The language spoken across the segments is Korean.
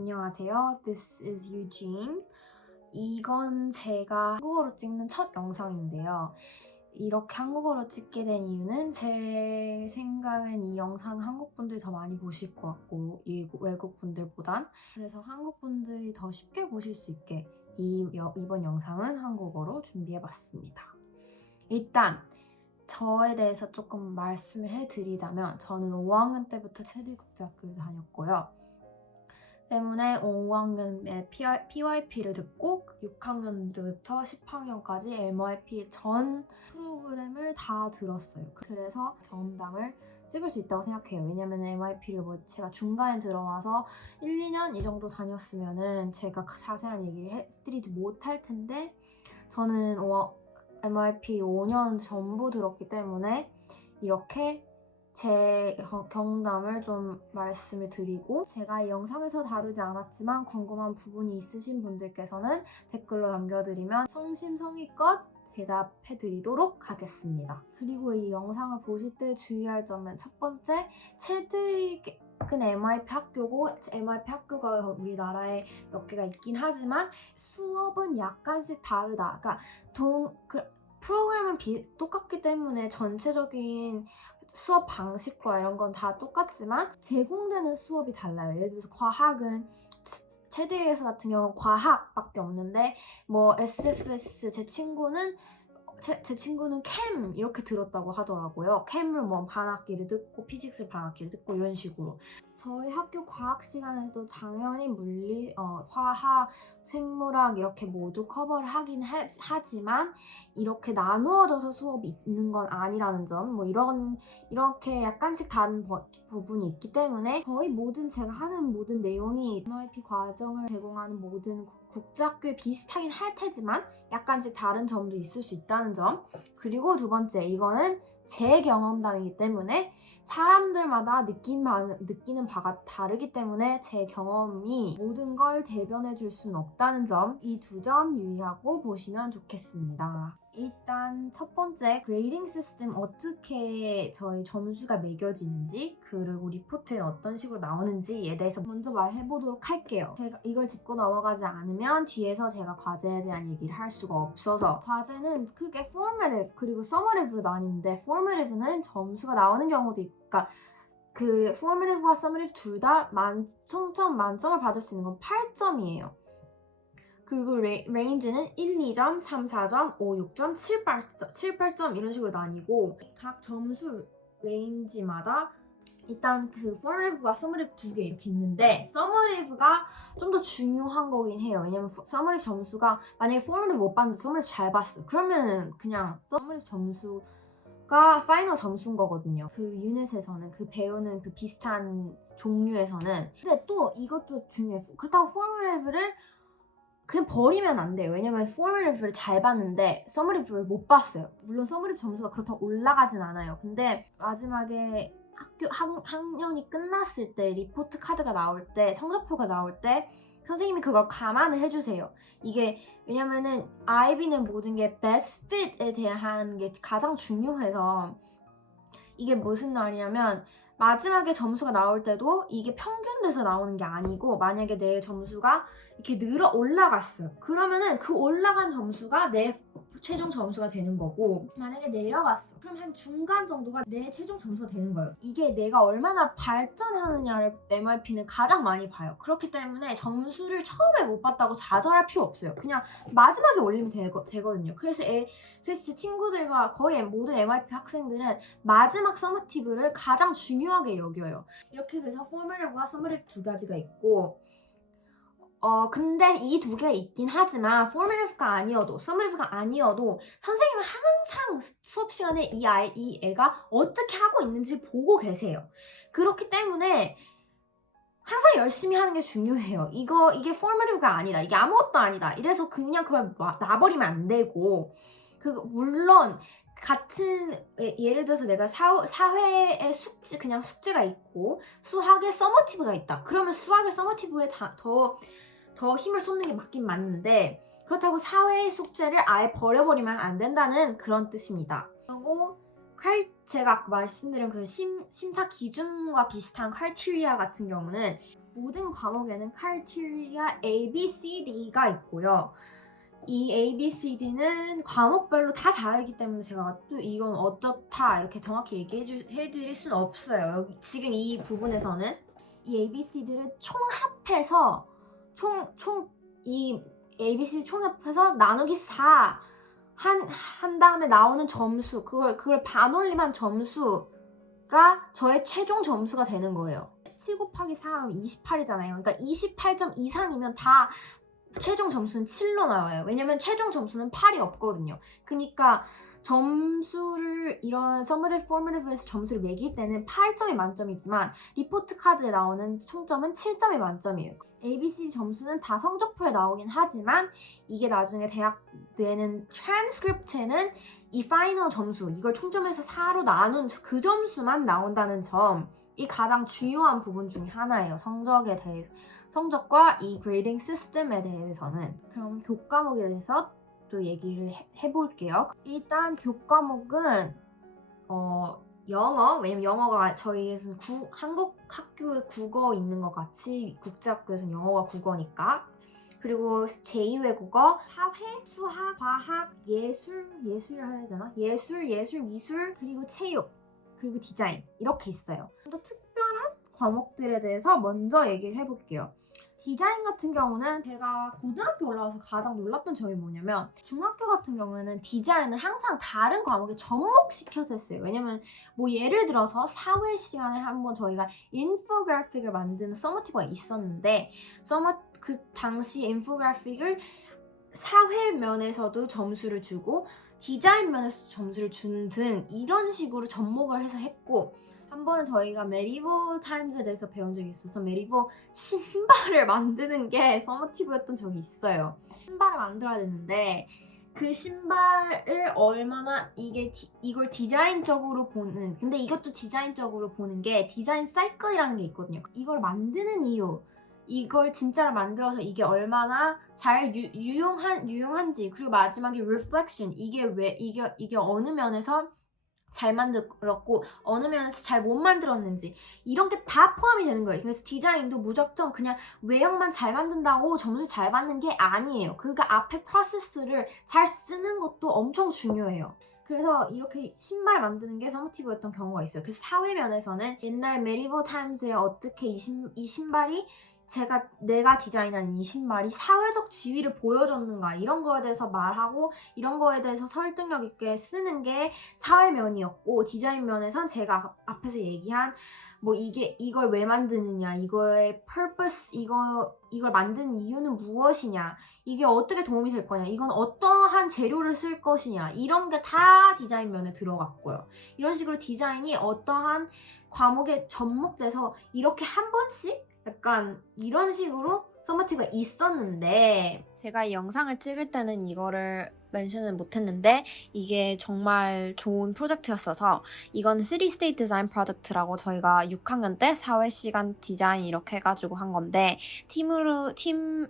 안녕하세요. This is Eugene. 이건 제가 한국어로 찍는 첫 영상인데요. 이렇게 한국어로 찍게 된 이유는 제 생각엔 이 영상 한국 분들이 더 많이 보실 것 같고 외국 분들보단 그래서 한국 분들이 더 쉽게 보실 수 있게 이번 영상은 한국어로 준비해봤습니다. 일단 저에 대해서 조금 말씀을 해드리자면 저는 5학년 때부터 체대국제학교를 다녔고요. 때문에 5학년에 PYP를 듣고 6학년 때부터 10학년까지 MYP 전 프로그램을 다 들었어요. 그래서 경험담을 찍을 수 있다고 생각해요. 왜냐면 MYP를 제가 중간에 들어와서 1, 2년 이 정도 다녔으면은 제가 자세한 얘기를 해드리지 못할 텐데 저는 MYP 5년 전부 들었기 때문에 이렇게 제 경험담을 좀 말씀을 드리고 제가 이 영상에서 다루지 않았지만 궁금한 부분이 있으신 분들께서는 댓글로 남겨드리면 성심성의껏 대답해드리도록 하겠습니다. 그리고 이 영상을 보실 때 주의할 점은 첫 번째, 체득은 MYP 학교고 MYP 학교가 우리나라에 몇 개가 있긴 하지만 수업은 약간씩 다르다. 그러니까 프로그램은 똑같기 때문에 전체적인 수업 방식과 이런 건 다 똑같지만 제공되는 수업이 달라요. 예를 들어서 과학은 체대에서 같은 경우는 과학밖에 없는데 뭐 SFS 제 친구는 캠 이렇게 들었다고 하더라고요. 캠을 뭐 반학기를 듣고 피직스를 반학기를 듣고 이런 식으로. 저희 학교 과학 시간에도 당연히 물리, 화학, 생물학 이렇게 모두 커버를 하긴 하지만 이렇게 나누어져서 수업이 있는 건 아니라는 점, 뭐 이렇게 약간씩 다른 부분이 있기 때문에 거의 제가 하는 모든 내용이 MYP 과정을 제공하는 모든 국제학교에 비슷하긴 할 테지만 약간씩 다른 점도 있을 수 있다는 점. 그리고 두 번째, 이거는 제 경험담이기 때문에 사람들마다 느끼는 바가 다르기 때문에 제 경험이 모든 걸 대변해 줄 수는 없다는 점, 이 두 점 유의하고 보시면 좋겠습니다. 일단 첫 번째, 그레이딩 시스템 어떻게 저희 점수가 매겨지는지 그리고 리포트에 어떤 식으로 나오는지에 대해서 먼저 말해보도록 할게요. 제가 이걸 짚고 넘어가지 않으면 뒤에서 제가 과제에 대한 얘기를 할 수가 없어서 과제는 크게 formative 그리고 summative로 나뉘는데 formative는 점수가 나오는 경우도 있고 그러니까 그 formative와 summative 둘 다 총점 만점을 받을 수 있는 건 8점이에요. 그리고 레인지는 1, 2점, 3, 4점, 5, 6점, 7, 8점 이런 식으로 나뉘고 각 점수 레인지마다 일단 그 formative와 summative 두 개 이렇게 있는데 summative가 좀 더 중요한 거긴 해요. 왜냐면 summative 점수가 만약에 formative 못 봤는데 summative 잘 봤어. 그러면은 그냥 summative 점수가 파이널 점수인 거거든요. 그 유닛에서는 그 배우는 그 비슷한 종류에서는 근데 또 이것도 중요해요. 그렇다고 formative를 그냥 버리면 안 돼요. 왜냐면 formative를 잘 봤는데 summative를 못 봤어요. 물론 summative 점수가 그렇다고 올라가진 않아요. 근데 마지막에 학년이 끝났을 때 리포트 카드가 나올 때 성적표가 나올 때 선생님이 그걸 감안을 해주세요. 이게 왜냐면은 IB는 모든 게 best fit에 대한 게 가장 중요해서 이게 무슨 말이냐면 마지막에 점수가 나올 때도 이게 평균돼서 나오는 게 아니고 만약에 내 점수가 이렇게 올라갔어요. 그러면은 그 올라간 점수가 내 최종 점수가 되는 거고 만약에 내려갔어. 그럼 한 중간 정도가 내 최종 점수가 되는 거예요. 이게 내가 얼마나 발전하느냐를 MYP는 가장 많이 봐요. 그렇기 때문에 점수를 처음에 못 봤다고 좌절할 필요 없어요. 그냥 마지막에 올리면 되거든요. 그래서 제 친구들과 거의 모든 MYP 학생들은 마지막 서머티브를 가장 중요하게 여겨요. 이렇게 그래서 formative와 summative 두 가지가 있고 근데 이 두 개가 있긴 하지만 formative가 아니어도 summative가 아니어도 선생님은 항상 수업 시간에 이 애가 어떻게 하고 있는지 보고 계세요. 그렇기 때문에 항상 열심히 하는 게 중요해요. 이게 formative가 아니다. 이게 아무것도 아니다. 이래서 그냥 그걸 놔버리면 안 되고 물론 같은 예를 들어서 내가 사회에 그냥 숙제가 있고 수학에 서머티브가 있다. 그러면 수학의 서머티브에 더 힘을 쏟는 게 맞긴 맞는데 그렇다고 사회의 숙제를 아예 버려버리면 안 된다는 그런 뜻입니다. 그리고 제가 아까 말씀드린 그 심사 기준과 비슷한 크라이테리아 같은 경우는 모든 과목에는 criteria A, B, C, D가 있고요. 이 A, B, C, D는 과목별로 다 다르기 때문에 제가 또 이건 어떻다 이렇게 정확히 얘기해드릴 수는 없어요. 여기 지금 이 부분에서는 이 A, B, C, D를 총합해서 이 A, B, C 총합해서 나누기 4 한 다음에 나오는 점수 그걸 반올림한 점수가 저의 최종 점수가 되는 거예요. 7 곱하기 4 하면 28이잖아요. 그러니까 28점 이상이면 다 최종 점수는 7로 나와요. 왜냐면 최종 점수는 8이 없거든요. 그러니까 점수를 이런 서머티브 포머티브에서 점수를 매길 때는 8점이 만점이지만 리포트 카드에 나오는 총점은 7점이 만점이에요. ABC 점수는 다 성적표에 나오긴 하지만 이게 나중에 대학 내는 트랜스크립트에는 이 파이널 점수 이걸 총점에서 4로 나눈 그 점수만 나온다는 점이 가장 중요한 부분 중에 하나예요. 성적과 이 그레이딩 시스템에 대해서는. 그럼 교과목에 대해서 또 얘기를 해볼게요. 일단 교과목은 영어, 왜냐면 영어가 저희에서는 한국 학교에 국어 있는 것 같이 국제학교에서는 영어가 국어니까. 그리고 제2외국어, 사회, 수학, 과학, 예술이라 해야 되나? 예술, 미술, 그리고 체육, 그리고 디자인 이렇게 있어요. 좀 더 특별한 과목들에 대해서 먼저 얘기를 해볼게요. 디자인 같은 경우는 제가 고등학교 올라와서 가장 놀랐던 점이 뭐냐면 중학교 같은 경우에는 디자인을 항상 다른 과목에 접목시켜서 했어요. 왜냐면 뭐 예를 들어서 사회 시간에 한번 저희가 인포그래픽을 만드는 서머티브가 있었는데 그 당시 인포그래픽을 사회 면에서도 점수를 주고 디자인 면에서 점수를 주는 등 이런 식으로 접목을 해서 했고 한 번은 저희가 메리보 타임즈에 대해서 배운 적이 있어서 메리보 신발을 만드는 게 서머티브였던 적이 있어요. 신발을 만들어야 되는데 그 신발을 얼마나 이걸 디자인적으로 보는 근데 이것도 디자인적으로 보는 게 디자인 사이클이라는 게 있거든요. 이걸 만드는 이유 이걸 진짜로 만들어서 이게 얼마나 잘 유용한지 그리고 마지막에 reflection 이게 어느 면에서 잘 만들었고 어느 면에서 잘 못 만들었는지 이런 게 다 포함이 되는 거예요. 그래서 디자인도 무조건 그냥 외형만 잘 만든다고 점수 잘 받는 게 아니에요. 그가 앞에 프로세스를 잘 쓰는 것도 엄청 중요해요. 그래서 이렇게 신발 만드는 게 서머티브였던 경우가 있어요. 그래서 사회 면에서는 옛날 메리버 타임즈에 어떻게 이 신발이 내가 디자인한 이 신발이 사회적 지위를 보여줬는가 이런 거에 대해서 말하고 이런 거에 대해서 설득력 있게 쓰는 게 사회면이었고 디자인 면에선 제가 앞에서 얘기한 뭐 이걸 왜 만드느냐 이거의 purpose 이걸 만드는 이유는 무엇이냐 이게 어떻게 도움이 될 거냐 이건 어떠한 재료를 쓸 것이냐 이런 게 다 디자인 면에 들어갔고요. 이런 식으로 디자인이 어떠한 과목에 접목돼서 이렇게 한 번씩 약간 이런 식으로 서머티브가 있었는데 제가 이 영상을 찍을 때는 이거를 멘션은 못했는데 이게 정말 좋은 프로젝트였어서 이건 City State Design Project라고 저희가 6학년 때 사회시간 디자인 이렇게 해가지고 한 건데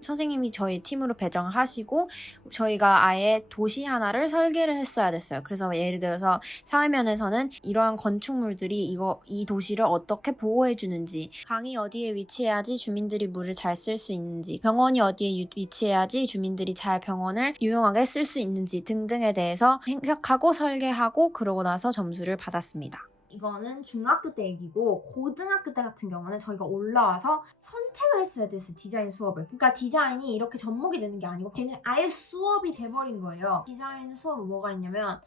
선생님이 저희 팀으로 배정을 하시고 저희가 아예 도시 하나를 설계를 했어야 됐어요. 그래서 예를 들어서 사회면에서는 이러한 건축물들이 이 도시를 어떻게 보호해주는지 강이 어디에 위치해야지 주민들이 물을 잘 쓸 수 있는지 병원이 어디에 위치해야지 주민들이 잘 병원을 유용하게 쓸 수 있는지 등등에 대해서 생각하고 설계하고 그러고 나서 점수를 받았습니다. 이거는 중학교 때 얘기고 고등학교 때 같은 경우는 저희가 올라와서 선택을 했어야 됐어요. 디자인 수업을. 그러니까 디자인이 이렇게 접목이 되는 게 아니고 걔는 아예 수업이 돼버린 거예요. 디자인 수업은 뭐가 있냐면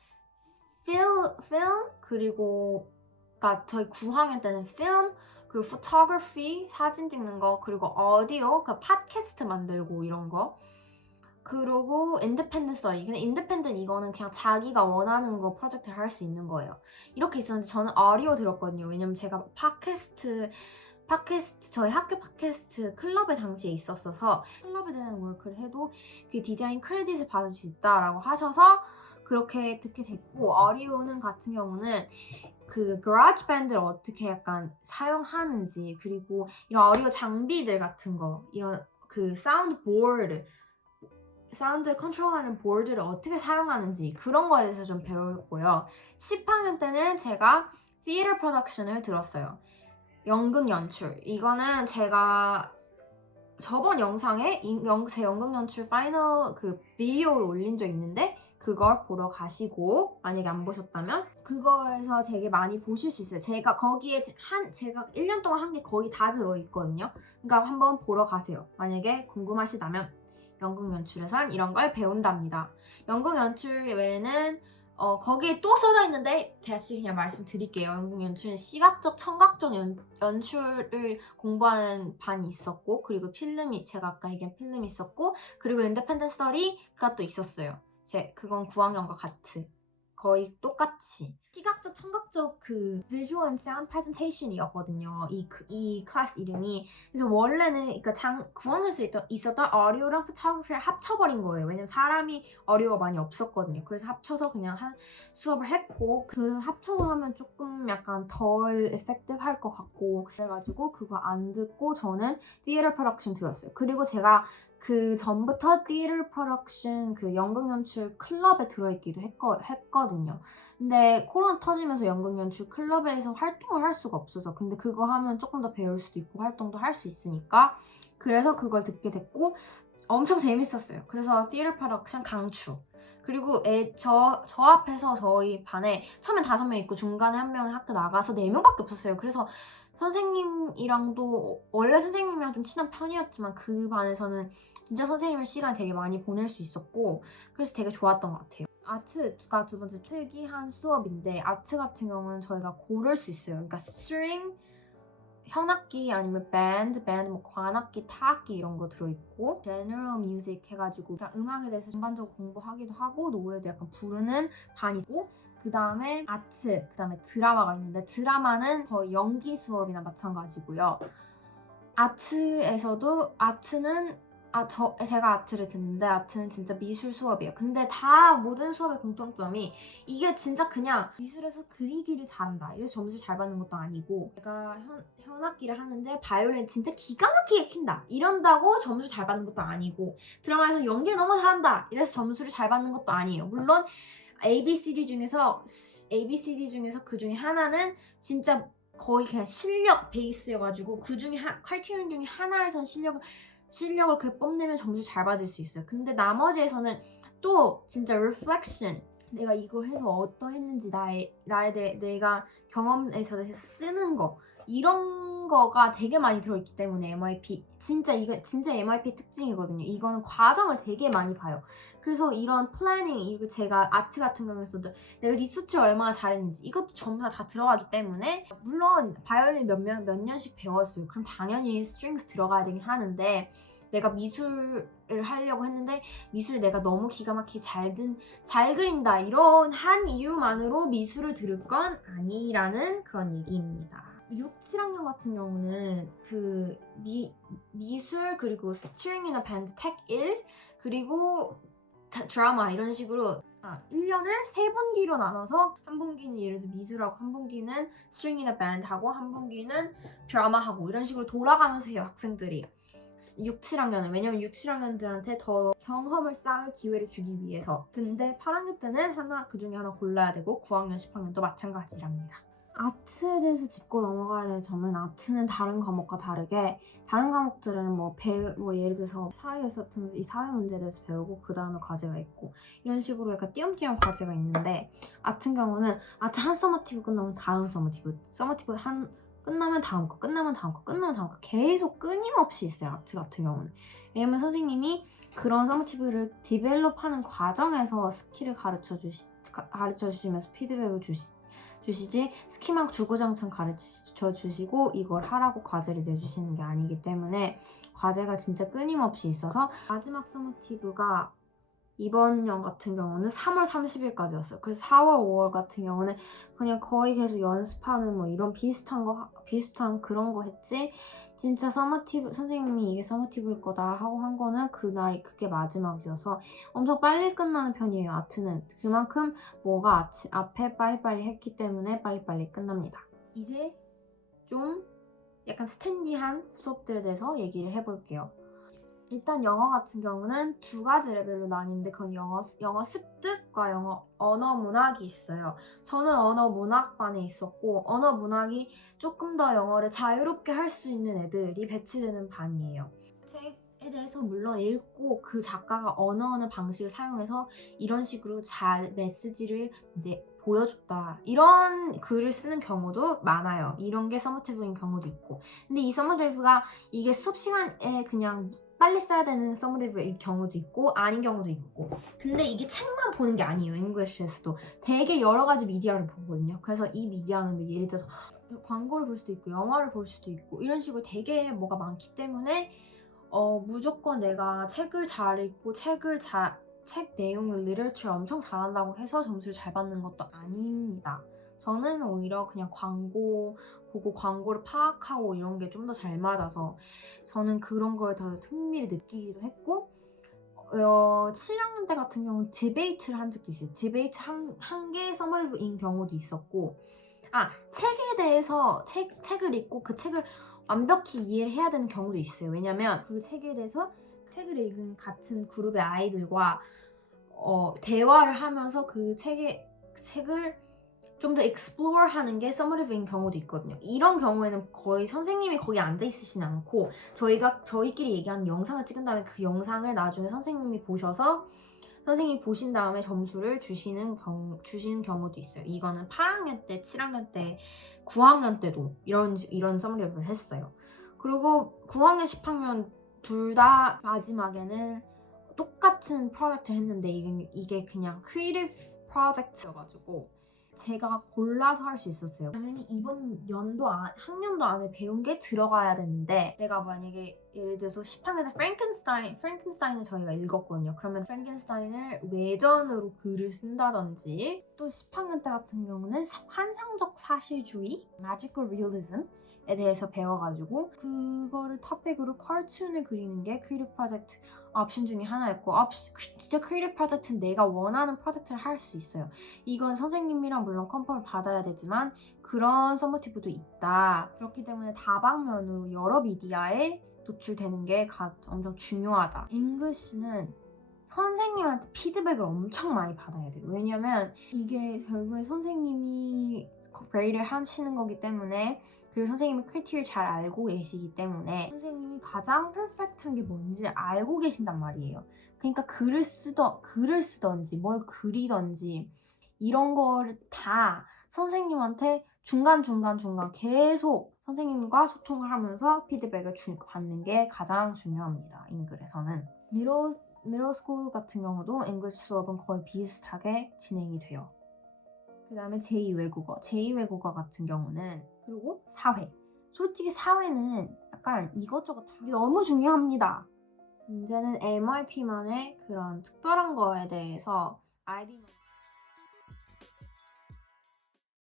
필름 그리고 그러니까 저희 9학년 때는 필름 그리고 photography 사진 찍는 거 그리고 오디오 그 팟캐스트 만들고 이런 거 그리고 인디펜던트 스터디 근데 인디펜던트 이거는 그냥 자기가 원하는 거 프로젝트를 할 수 있는 거예요. 이렇게 있었는데 저는 오디오 들었거든요. 왜냐면 제가 팟캐스트 저희 학교 팟캐스트 클럽에 당시에 있었어서 클럽에 대한 워크를 해도 그 디자인 크레딧을 받을 수 있다라고 하셔서 그렇게 듣게 됐고 오디오는 같은 경우는 그 그라지 밴드를 어떻게 약간 사용하는지 그리고 이런 오디오 장비들 같은 거 이런 그 사운드를 컨트롤하는 보드를 어떻게 사용하는지 그런 거에 대해서 좀 배웠고요. 10학년 때는 제가 theater production을 들었어요. 연극 연출. 이거는 제가 저번 영상에 제 연극 연출 파이널 그 비디오를 올린 적 있는데 그걸 보러 가시고 만약에 안 보셨다면 그거에서 되게 많이 보실 수 있어요. 제가 거기에 제가 1년 동안 한 게 거의 다 들어있거든요. 그러니까 한번 보러 가세요. 만약에 궁금하시다면 연극 연출에선 이런 걸 배운답니다. 연극 연출 외에는 거기에 또 써져 있는데 다시 그냥 말씀드릴게요. 연극 연출은 시각적, 청각적 연출을 공부하는 반이 있었고 그리고 필름이 제가 아까 얘기한 필름이 있었고 그리고 인디펜던트 스터디가 또 있었어요. 그건 9학년과 같이 거의 똑같이 시각적, 청각적 그 Visual and Sound Presentation이었거든요. 이 클래스 이름이. 그래서 원래는 그러니까 9학년에서 있었던 Audio랑 Photography를 합쳐버린 거예요. 왜냐면 사람이 Audio가 많이 없었거든요. 그래서 합쳐서 그냥 수업을 했고 그 합쳐서 하면 조금 약간 덜 effective 할 것 같고 그래가지고 그거 안 듣고 저는 Theater Production 들었어요. 그리고 제가 그 전부터 Theater Production 그 연극 연출 클럽에 들어있기도 했거든요. 근데 코로나 터지면서 연극 연출 클럽에서 활동을 할 수가 없어서 근데 그거 하면 조금 더 배울 수도 있고 활동도 할 수 있으니까 그래서 그걸 듣게 됐고 엄청 재밌었어요. 그래서 Theater Production 강추. 그리고 저 앞에서 저희 반에 처음엔 5명 있고 중간에 한 명이 학교 나가서 4명밖에 없었어요. 그래서 선생님이랑도 원래 선생님이랑 좀 친한 편이었지만 그 반에서는 진짜 선생님을 시간 되게 많이 보낼 수 있었고 그래서 되게 좋았던 것 같아요. 아트가 두 번째 특이한 수업인데 아트 같은 경우는 저희가 고를 수 있어요. 그러니까 스트링, 현악기 아니면 밴드 뭐 관악기, 타악기 이런 거 들어있고 제너럴 뮤직 해가지고 그러니까 음악에 대해서 전반적으로 공부하기도 하고 노래도 약간 부르는 반이 있고 그 다음에 아트, 그 다음에 드라마가 있는데 드라마는 거의 연기 수업이나 마찬가지고요. 아트에서도 아트는 제가 아트를 듣는데 아트는 진짜 미술 수업이에요. 근데 다 모든 수업의 공통점이 이게 진짜 그냥 미술에서 그리기를 잘한다. 이래서 점수를 잘 받는 것도 아니고 내가 현악기를 하는데 바이올린 진짜 기가 막히게 킨다. 이런다고 점수 잘 받는 것도 아니고 드라마에서 연기를 너무 잘한다. 이래서 점수를 잘 받는 것도 아니에요. 물론 ABCD 중에서 그 중에 하나는 진짜 거의 그냥 실력 베이스여가지고 그 중에 크라이테리언 중에 하나에선 실력을 그렇게 뽐내면 점수 잘 받을 수 있어요. 근데 나머지에서는 또 진짜 reflection 내가 이거 해서 어떠했는지 나에 대해 내가 경험에서 쓰는 거 이런 거가 되게 많이 들어있기 때문에 MIP 이거 진짜 MIP의 특징이거든요. 이거는 과정을 되게 많이 봐요. 그래서 이런 플래닝 이거 제가 아트 같은 경우에서도 내가 리서치를 얼마나 잘했는지 이것도 전부 다 들어가기 때문에 물론 바이올린 몇 년씩 배웠어요. 그럼 당연히 스트링스 들어가야 되긴 하는데 내가 미술을 하려고 했는데 미술 내가 너무 기가 막히게 잘 그린다 이런 한 이유만으로 미술을 들을 건 아니라는 그런 얘기입니다. 6, 7학년 같은 경우는 그 미술 그리고 스트링이나 밴드 텍 1 그리고 드라마 이런 식으로 1년을 3분기로 나눠서 한 분기는 예를 들어 미술하고 한 분기는 스트링이나 밴드하고 한 분기는 드라마하고 이런 식으로 돌아가면서 해요 학생들이 6, 7학년은 왜냐면 6, 7학년들한테 더 경험을 쌓을 기회를 주기 위해서 근데 8학년 때는 그 중에 하나 골라야 되고 9학년, 10학년도 마찬가지랍니다. 아트에 대해서 짚고 넘어가야 될 점은 아트는 다른 과목과 다르게 다른 과목들은 뭐 예를 들어서 사회에서 이 사회 문제에 대해서 배우고 그 다음에 과제가 있고 이런 식으로 약간 띄엄띄엄 과제가 있는데 아트인 경우는 아트 한 서머티브 끝나면 다음 서머티브 끝나면 다음 거 끝나면 다음 거 끝나면 다음 거 계속 끊임없이 있어요. 아트 같은 경우는 왜냐면 선생님이 그런 서머티브를 디벨롭하는 과정에서 스킬을 가르쳐 주시면서 피드백을 주시지 스키만 주구장창 가르쳐 주시고 이걸 하라고 과제를 내주시는 게 아니기 때문에 과제가 진짜 끊임없이 있어서 마지막 서머티브가 이번 년 같은 경우는 3월 30일까지였어요. 그래서 4월, 5월 같은 경우는 그냥 거의 계속 연습하는 뭐 이런 비슷한 그런 거 했지 진짜 서머티브 선생님이 이게 서머티브일 거다 하고 한 거는 그게 마지막이어서 엄청 빨리 끝나는 편이에요. 아트는 그만큼 뭐가 앞에 빨리빨리 했기 때문에 빨리빨리 끝납니다. 이제 좀 약간 스탠디한 수업들에 대해서 얘기를 해볼게요. 일단 영어 같은 경우는 2가지 레벨로 나뉘는데 그건 영어 습득과 영어 언어 문학이 있어요. 저는 언어 문학반에 있었고 언어 문학이 조금 더 영어를 자유롭게 할 수 있는 애들이 배치되는 반이에요. 대해서 물론 읽고 그 작가가 어느 방식을 사용해서 이런 식으로 잘 메시지를 보여줬다. 이런 글을 쓰는 경우도 많아요. 이런 게 서머티브인 경우도 있고. 근데 이 서머티브가 이게 수업 시간에 그냥 빨리 써야 되는 서머티브일 경우도 있고 아닌 경우도 있고. 근데 이게 책만 보는 게 아니에요. 잉글리시에서도 되게 여러 가지 미디어를 보거든요. 그래서 이 미디어는 뭐 예를 들어서 광고를 볼 수도 있고 영화를 볼 수도 있고 이런 식으로 되게 뭐가 많기 때문에 무조건 내가 책을 잘 읽고 책 내용을 리터처를 엄청 잘한다고 해서 점수를 잘 받는 것도 아닙니다. 저는 오히려 그냥 광고 보고 광고를 파악하고 이런 게 좀 더 잘 맞아서 저는 그런 거에 더 흥미를 느끼기도 했고 7학년 때 같은 경우는 디베이트를 한 적도 있어요. 디베이트 한 개 서머리인 경우도 있었고 책에 대해서 책을 읽고 그 책을 완벽히 이해를 해야 되는 경우도 있어요. 왜냐면 그 책에 대해서 책을 읽은 같은 그룹의 아이들과 대화를 하면서 그 책을 좀 더 explore 하는 게 서머티브인 경우도 있거든요. 이런 경우에는 거의 선생님이 거기 앉아 있으진 않고 저희끼리 얘기하는 영상을 찍은 다음에 그 영상을 나중에 선생님이 보신 다음에 점수를 주시는 경우도 있어요. 이거는 8학년 때, 7학년 때, 9학년 때도 이런 서머티브를 했어요. 그리고 9학년, 10학년 둘 다 마지막에는 똑같은 프로젝트 했는데 이게 그냥 크리에이티브 프로젝트여가지고 제가 골라서 할 수 있었어요. 당연히 이번 학년도 안에 배운 게 들어가야 되는데 내가 만약에 예를 들어서 10학년 때 프랭켄스타인을 저희가 읽었거든요. 그러면 프랭켄스타인을 외전으로 글을 쓴다든지 또 10학년 때 같은 경우는 환상적 사실주의, magical realism에 대해서 배워가지고 그거를 토픽으로 카툰을 그리는 게 크리에이티브 프로젝트 옵션 중에 하나였고 진짜 크리에이티브 프로젝트는 내가 원하는 프로젝트를 할 수 있어요. 이건 선생님이랑 물론 컨펌을 받아야 되지만 그런 서머티브도 있다. 그렇기 때문에 다방면으로 여러 미디어에 노출되는 게 엄청 중요하다. 잉글리시는 선생님한테 피드백을 엄청 많이 받아야 돼요. 왜냐면 이게 결국에 선생님이 그레이드를 하시는 거기 때문에 그리고 선생님이 크리티를 잘 알고 계시기 때문에 선생님이 가장 퍼펙트한 게 뭔지 알고 계신단 말이에요. 그러니까 글을 쓰던지 뭘 그리던지 이런 거를 다 선생님한테 중간중간 계속 선생님과 소통을 하면서 피드백을 받는 게 가장 중요합니다. 잉글에서는. 미ddleschool 같은 경우도 잉글리시 수업은 거의 비슷하게 진행이 돼요. 그 다음에 제2외국어 같은 경우는 그리고 사회. 솔직히 사회는 약간 이것저것 다 너무 중요합니다. 문제는 MRP만의 그런 특별한 거에 대해서 IB만